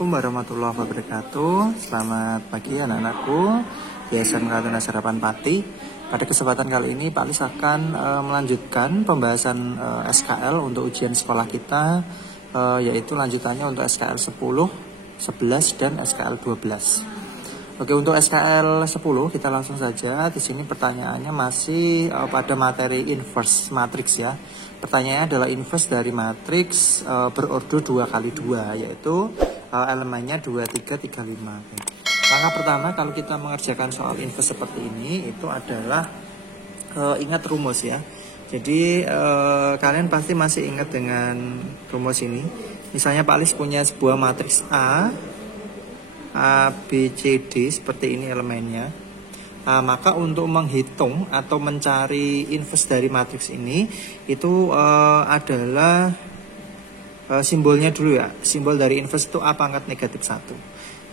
Assalamualaikum warahmatullahi wabarakatuh. Selamat pagi anak-anakku di SMK Tunas Harapan Pati. Pada kesempatan kali ini Pak Lis akan melanjutkan pembahasan SKL untuk ujian sekolah kita, yaitu lanjutannya untuk SKL 10, 11 dan SKL 12. Oke, untuk SKL 10 kita langsung saja. Di sini pertanyaannya masih pada materi inverse matrix ya. Pertanyaannya adalah inverse dari matriks berordo 2x2, yaitu elemennya 2, 3, 3, 5. Oke. Langkah pertama kalau kita mengerjakan soal inverse seperti ini itu adalah ingat rumus ya. Jadi kalian pasti masih ingat dengan rumus ini. Misalnya Pak Lis punya sebuah matriks A B, C, D seperti ini elemennya. Maka untuk menghitung atau mencari inverse dari matriks ini itu adalah simbolnya dulu ya. Simbol dari inverse itu A pangkat negatif 1.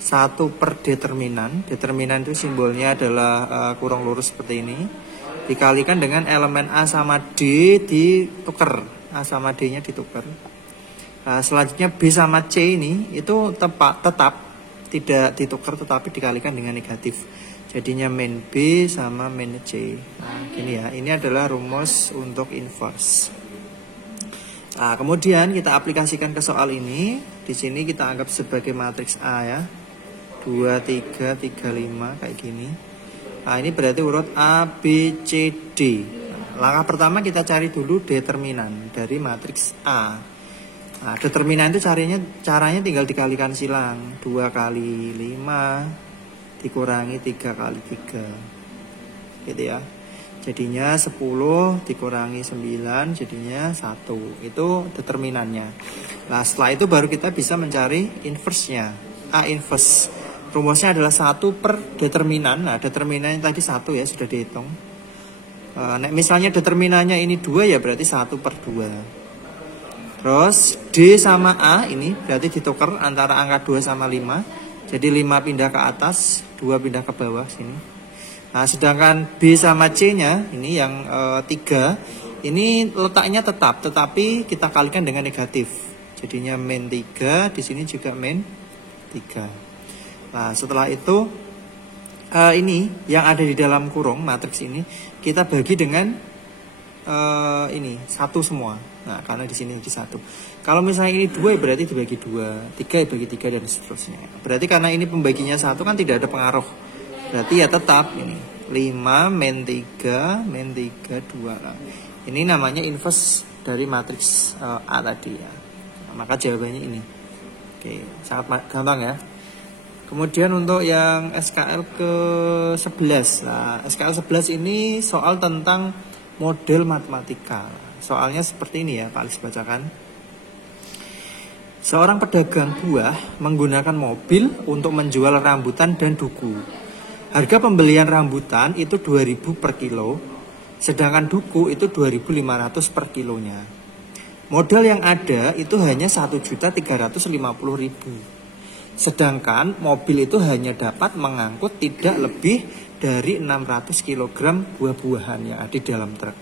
1 per determinan. Determinan itu simbolnya adalah kurung lurus seperti ini. Dikalikan dengan elemen A sama D ditukar. A sama D nya ditukar. Selanjutnya B sama C ini itu tetap tidak ditukar tetapi dikalikan dengan negatif. Jadinya min B sama min C. Nah, gini ya. Ini adalah rumus untuk inverse. Nah, kemudian kita aplikasikan ke soal ini. Di sini kita anggap sebagai matriks A ya. 2, 3, 3, 5 kayak gini. Nah, ini berarti urut A, B, C, D. Langkah pertama kita cari dulu determinan dari matriks A. Nah, determinan itu caranya tinggal dikalikan silang. 2 kali 5 dikurangi 3 kali 3 gitu ya. Jadinya 10 dikurangi 9 jadinya 1. Itu determinannya. Nah, setelah itu baru kita bisa mencari inverse-nya. A inverse. Rumusnya adalah 1 per determinan. Nah, determinannya tadi 1 ya, sudah dihitung. Misalnya determinannya ini 2 ya berarti 1 per 2. Terus D sama A ini berarti ditukar antara angka 2 sama 5. Jadi 5 pindah ke atas, 2 pindah ke bawah sini. Nah, sedangkan B sama C nya ini yang 3, ini letaknya tetap, tetapi kita kalikan dengan negatif. Jadinya min 3, di sini juga min 3. Nah, setelah itu ini yang ada di dalam kurung matriks ini kita bagi dengan ini 1 semua. Nah, karena di sini di 1. Kalau misalnya ini 2 berarti dibagi 2, 3 dibagi 3 dan seterusnya. Berarti karena ini pembaginya 1 kan tidak ada pengaruh. Berarti ya tetap ini 5 min 3 min 3 2. Nah, ini namanya inverse dari matriks A tadi ya. Maka jawabannya ini. Oke, sangat gampang ya. Kemudian untuk yang SKL ke-11. Nah, SKL 11 ini soal tentang model matematika. Soalnya seperti ini ya, Pak Lis bacakan. Seorang pedagang buah menggunakan mobil untuk menjual rambutan dan duku. Harga pembelian rambutan itu 2.000 per kilo, sedangkan duku itu 2.500 per kilonya. Modal yang ada itu hanya 1.350.000. Sedangkan mobil itu hanya dapat mengangkut tidak lebih dari 600 kg buah-buahan yang ada di dalam truk.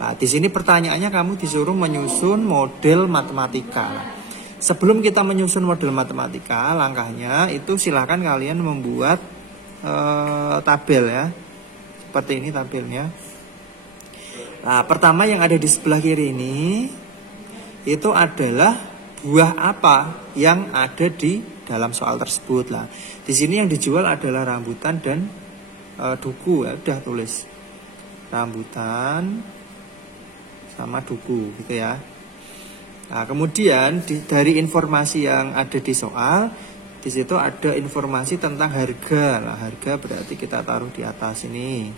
Nah, di sini pertanyaannya kamu disuruh menyusun model matematika. Sebelum kita menyusun model matematika, langkahnya itu silahkan kalian membuat tabel ya. Seperti ini tabelnya. Nah, pertama yang ada di sebelah kiri ini itu adalah buah apa yang ada di dalam soal tersebut lah. Di sini yang dijual adalah rambutan dan duku ya, udah tulis rambutan sama duku gitu ya. Nah, kemudian dari informasi yang ada di soal, di situ ada informasi tentang harga. Nah, harga berarti kita taruh di atas ini.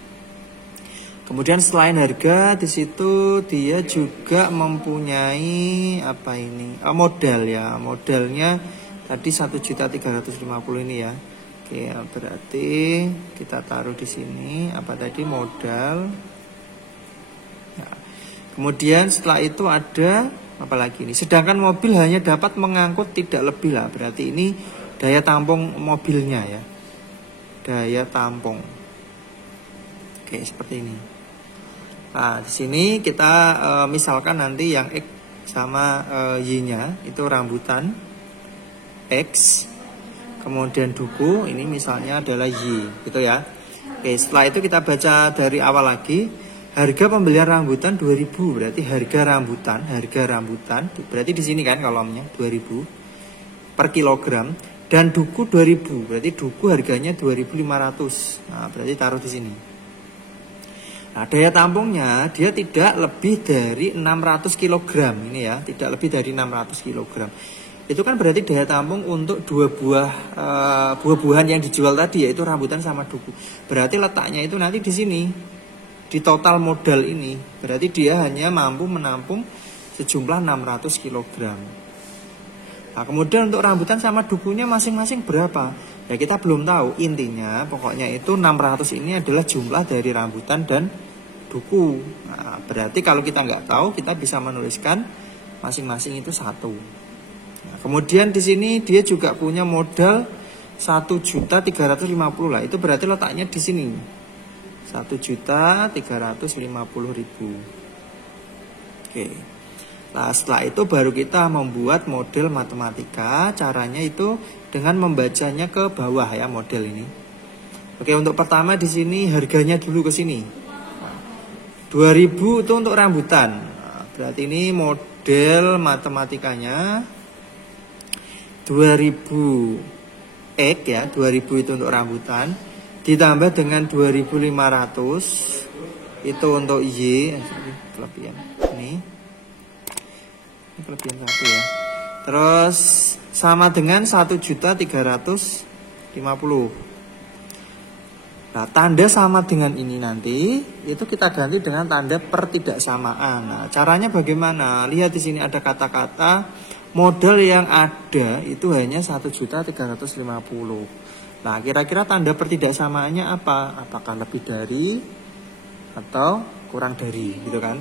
Kemudian selain harga, di situ dia juga mempunyai apa ini? Modal ya. Modalnya tadi 1.350.000 ini ya. Oke, berarti kita taruh di sini apa tadi modal. Nah, kemudian setelah itu ada apa lagi ini? Sedangkan mobil hanya dapat mengangkut tidak lebih lah. Berarti ini daya tampung mobilnya ya. Daya tampung. Oke, seperti ini. Nah, di sini kita misalkan nanti yang X sama Y-nya itu rambutan X kemudian duku, ini misalnya adalah Y, gitu ya. Oke, setelah itu kita baca dari awal lagi. Harga pembelian rambutan 2000, berarti harga rambutan berarti di sini kan kolomnya 2000 per kilogram, dan duku 2000, berarti duku harganya 2500. Nah, berarti taruh di sini. Nah, daya tampungnya dia tidak lebih dari 600 kg ini ya, tidak lebih dari 600 kg. Itu kan berarti daya tampung untuk buah-buahan yang dijual tadi, yaitu rambutan sama duku. Berarti letaknya itu nanti di sini, di total modal ini. Berarti dia hanya mampu menampung sejumlah 600 kg. Nah, kemudian untuk rambutan sama dukunya masing-masing berapa? Ya kita belum tahu. Intinya pokoknya itu 600 ini adalah jumlah dari rambutan dan duku. Nah, berarti kalau kita nggak tahu, kita bisa menuliskan masing-masing itu 1. Nah, kemudian di sini dia juga punya modal 1.350.000 lah. Itu berarti letaknya di sini. 1.350.000. Oke. Nah, setelah itu baru kita membuat model matematika. Caranya itu dengan membacanya ke bawah ya, model ini. Oke, untuk pertama di sini harganya dulu ke sini. 2000 itu untuk rambutan. Nah, berarti ini model matematikanya 2000 X ya, 2000 itu untuk rambutan, ditambah dengan 2500 itu untuk Y, kelebihan ini kelebihan 1 ya. Terus sama dengan 1.350.000. Nah, tanda sama dengan ini nanti itu kita ganti dengan tanda pertidaksamaan. Nah, caranya bagaimana? Lihat di sini ada kata-kata modal yang ada itu hanya 1.350.000. Nah, kira-kira tanda pertidaksamaannya apa? Apakah lebih dari atau kurang dari, gitu kan?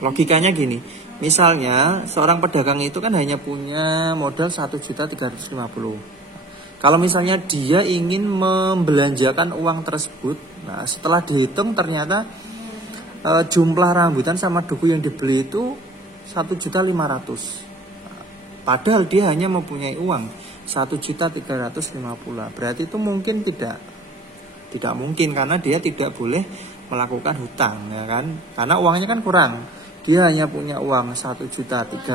Logikanya gini, misalnya seorang pedagang itu kan hanya punya modal 1.350.000. Kalau misalnya dia ingin membelanjakan uang tersebut, nah setelah dihitung ternyata jumlah rambutan sama duku yang dibeli itu 1.500.000. Padahal dia hanya mempunyai uang 1.350.000. Berarti itu mungkin tidak mungkin, karena dia tidak boleh melakukan hutang, ya kan? Karena uangnya kan kurang. Dia hanya punya uang 1.350.000,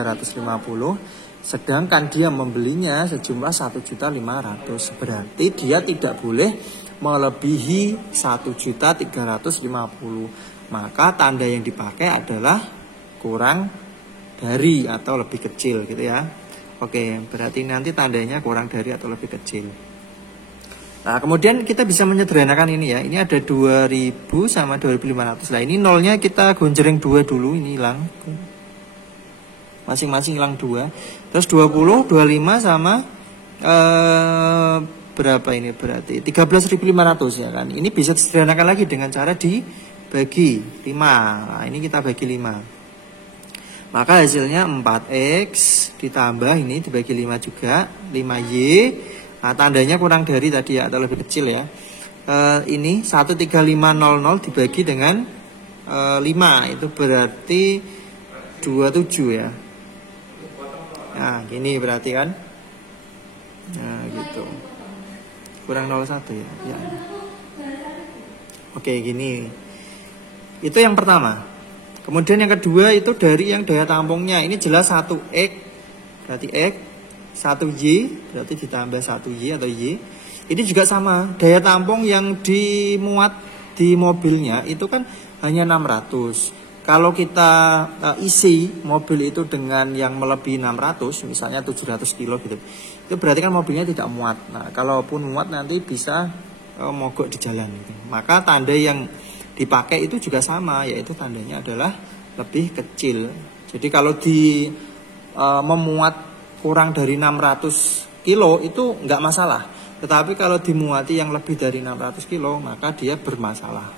sedangkan dia membelinya sejumlah 1.500.000. Berarti dia tidak boleh melebihi 1.350.000. Maka tanda yang dipakai adalah kurang dari atau lebih kecil, gitu ya. Oke, berarti nanti tandanya kurang dari atau lebih kecil. Nah, kemudian kita bisa menyederhanakan ini ya. Ini ada 2000 sama 2500. Nah, ini nolnya kita gonjreng 2 dulu, ini hilang. Masing-masing hilang 2. Terus 20, 25 sama berapa ini berarti? 13.500 ya kan. Ini bisa disederhanakan lagi dengan cara dibagi 5. Nah, ini kita bagi 5. Maka hasilnya 4X ditambah ini dibagi 5 juga, 5Y. Nah, tandanya kurang dari tadi ya, atau lebih kecil ya. Ini 13500 dibagi dengan 5, itu berarti 27 ya. Nah, gini berarti kan. Nah, gitu. Kurang 01 ya. Ya. Oke, gini. Itu yang pertama. Kemudian yang kedua itu dari yang daya tampungnya. Ini jelas 1X, berarti X. 1Y, berarti ditambah 1Y atau Y. Ini juga sama. Daya tampung yang dimuat di mobilnya itu kan hanya 600. Kalau kita isi mobil itu dengan yang melebihi 600, misalnya 700 kilo gitu, itu berarti kan mobilnya tidak muat. Nah, kalaupun muat nanti bisa mogok di jalan gitu. Maka tanda yang dipakai itu juga sama, yaitu tandanya adalah lebih kecil. Jadi kalau memuat kurang dari 600 kilo itu nggak masalah. Tetapi kalau dimuati yang lebih dari 600 kilo, maka dia bermasalah.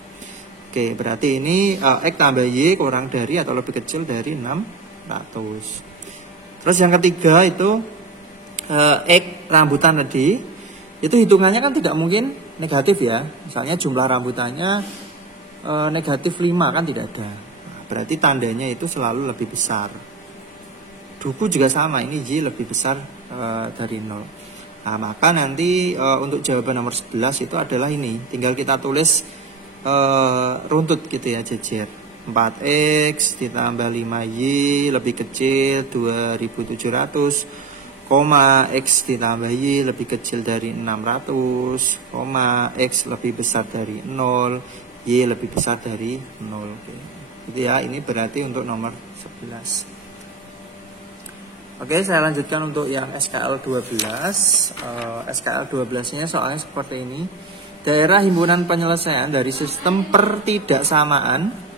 Oke, berarti ini X tambah Y kurang dari atau lebih kecil dari 600. Terus yang ketiga itu X rambutan tadi, itu hitungannya kan tidak mungkin negatif ya. Misalnya jumlah rambutannya negatif 5 kan tidak ada. Nah, berarti tandanya itu selalu lebih besar. Duku juga sama, ini Y lebih besar dari 0. Nah, maka nanti untuk jawaban nomor 11 itu adalah ini. Tinggal kita tulis runtut gitu ya, jejer. 4x ditambah 5y lebih kecil 2700, x ditambah y lebih kecil dari 600, x lebih besar dari 0, y lebih besar dari 0. Gitu ya, ini berarti untuk nomor 11. Oke, saya lanjutkan untuk yang SKL 12. SKL 12-nya soalnya seperti ini. Daerah himpunan penyelesaian dari sistem pertidaksamaan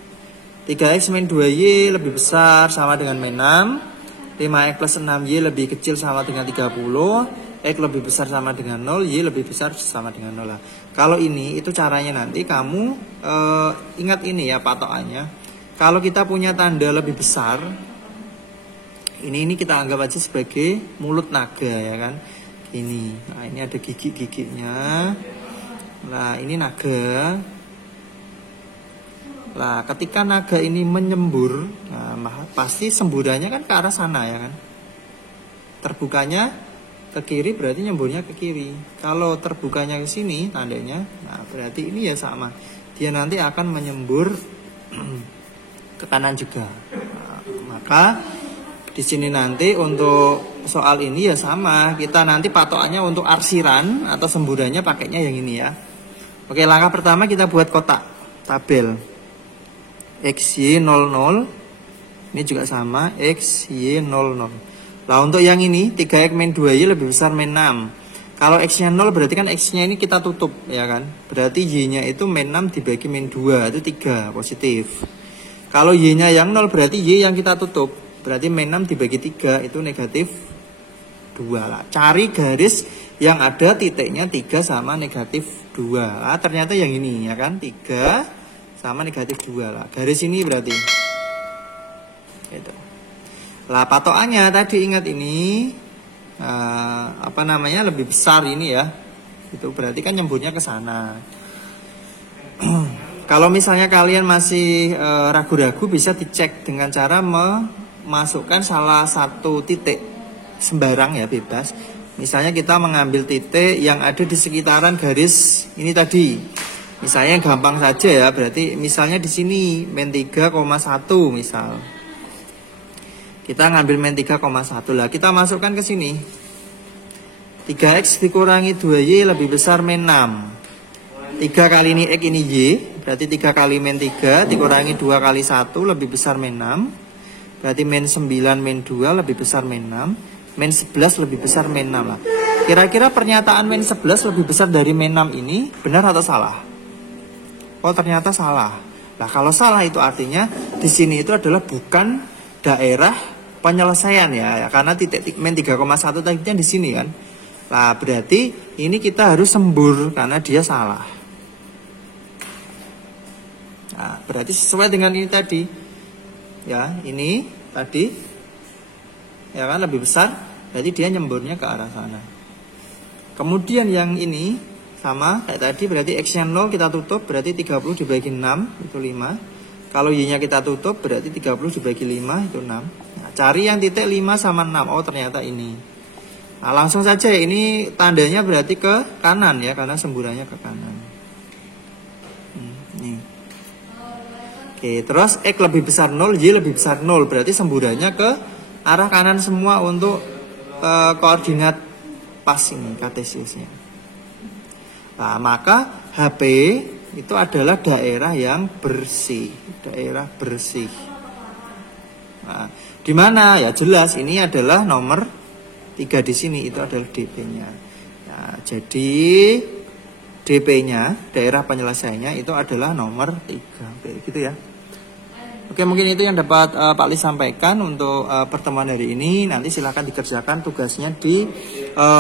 3x min 2y lebih besar sama dengan min 6, 5x plus 6y lebih kecil sama dengan 30, x lebih besar sama dengan 0, y lebih besar sama dengan 0. Nah, kalau ini itu caranya nanti kamu ingat ini ya patokannya. Kalau kita punya tanda lebih besar, ini kita anggap aja sebagai mulut naga ya kan. Ini. Nah, ini ada gigi-giginya. Nah, ini naga. Nah, ketika naga ini menyembur, nah, pasti semburannya kan ke arah sana ya kan. Terbukanya ke kiri berarti nyemburnya ke kiri. Kalau terbukanya ke sini tandanya, nah berarti ini ya sama. Dia nanti akan menyembur ke kanan juga. Nah, maka di sini nanti untuk soal ini ya sama. Kita nanti patokannya untuk arsiran atau semburannya pakainya yang ini ya. Oke, langkah pertama kita buat kotak tabel. XY 00. Ini juga sama, XY 00. Lah untuk yang ini 3x min 2y lebih besar min 6. Kalau x-nya 0 berarti kan x-nya ini kita tutup ya kan. Berarti y-nya itu min 6 dibagi min 2 itu 3 positif. Kalau y-nya yang 0 berarti y yang kita tutup. Berarti min 6 dibagi 3 itu negatif 2 lah. Cari garis yang ada titiknya 3 sama negatif 2 lah. Ternyata yang ini ya kan, 3 sama negatif 2 lah. Garis ini berarti gitu. Lah patokannya tadi ingat ini lebih besar ini ya. Itu berarti kan nyemburnya ke sana. Kalau misalnya kalian masih ragu-ragu bisa dicek dengan cara masukkan salah satu titik sembarang ya, bebas. Misalnya kita mengambil titik yang ada di sekitaran garis ini tadi. Misalnya yang gampang saja ya, berarti misalnya di sini min 3,1 misal. Kita ngambil min 3,1 lah, kita masukkan ke sini. 3x dikurangi 2y lebih besar min 6. 3 kali ini x ini y, berarti 3 kali min 3 dikurangi 2 kali 1 lebih besar min 6. Berarti min 9 min 2 lebih besar min 6. Min 11 lebih besar min 6 lah. Kira-kira pernyataan min 11 lebih besar dari min 6 ini benar atau salah? Oh ternyata salah. Nah kalau salah itu artinya di sini itu adalah bukan daerah penyelesaian ya, karena titik min 3,1 tadi di sini kan. Nah berarti ini kita harus sembur karena dia salah. Nah berarti sesuai dengan ini tadi. Ya, ini tadi ya kan lebih besar, berarti dia nyemburnya ke arah sana. Kemudian yang ini sama kayak tadi, berarti x-nya 0 kita tutup, berarti 30 dibagi 6 itu 5. Kalau y-nya kita tutup, berarti 30 dibagi 5 itu 6. Nah, cari yang titik 5 sama 6. Oh, ternyata ini. Nah, langsung saja ini tandanya berarti ke kanan ya, karena semburannya ke kanan. Nih. Oke, terus x lebih besar 0, y lebih besar 0. Berarti semburannya ke arah kanan semua untuk koordinat pas ini, kartesiusnya. Nah, maka HP itu adalah daerah yang bersih. Daerah bersih. Nah, di mana? Ya jelas, ini adalah nomor 3 di sini. Itu adalah DP-nya. Nah, jadi DP-nya, daerah penyelesaiannya itu adalah nomor 3. Oke, gitu ya. Oke, mungkin itu yang dapat Pak Lis sampaikan untuk pertemuan hari ini. Nanti silahkan dikerjakan tugasnya di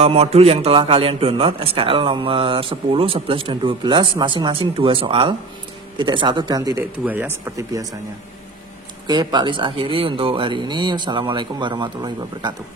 modul yang telah kalian download, SKL nomor 10, 11, dan 12, masing-masing 2 soal, titik 1 dan titik 2 ya, seperti biasanya. Oke, Pak Lis akhiri untuk hari ini. Assalamualaikum warahmatullahi wabarakatuh.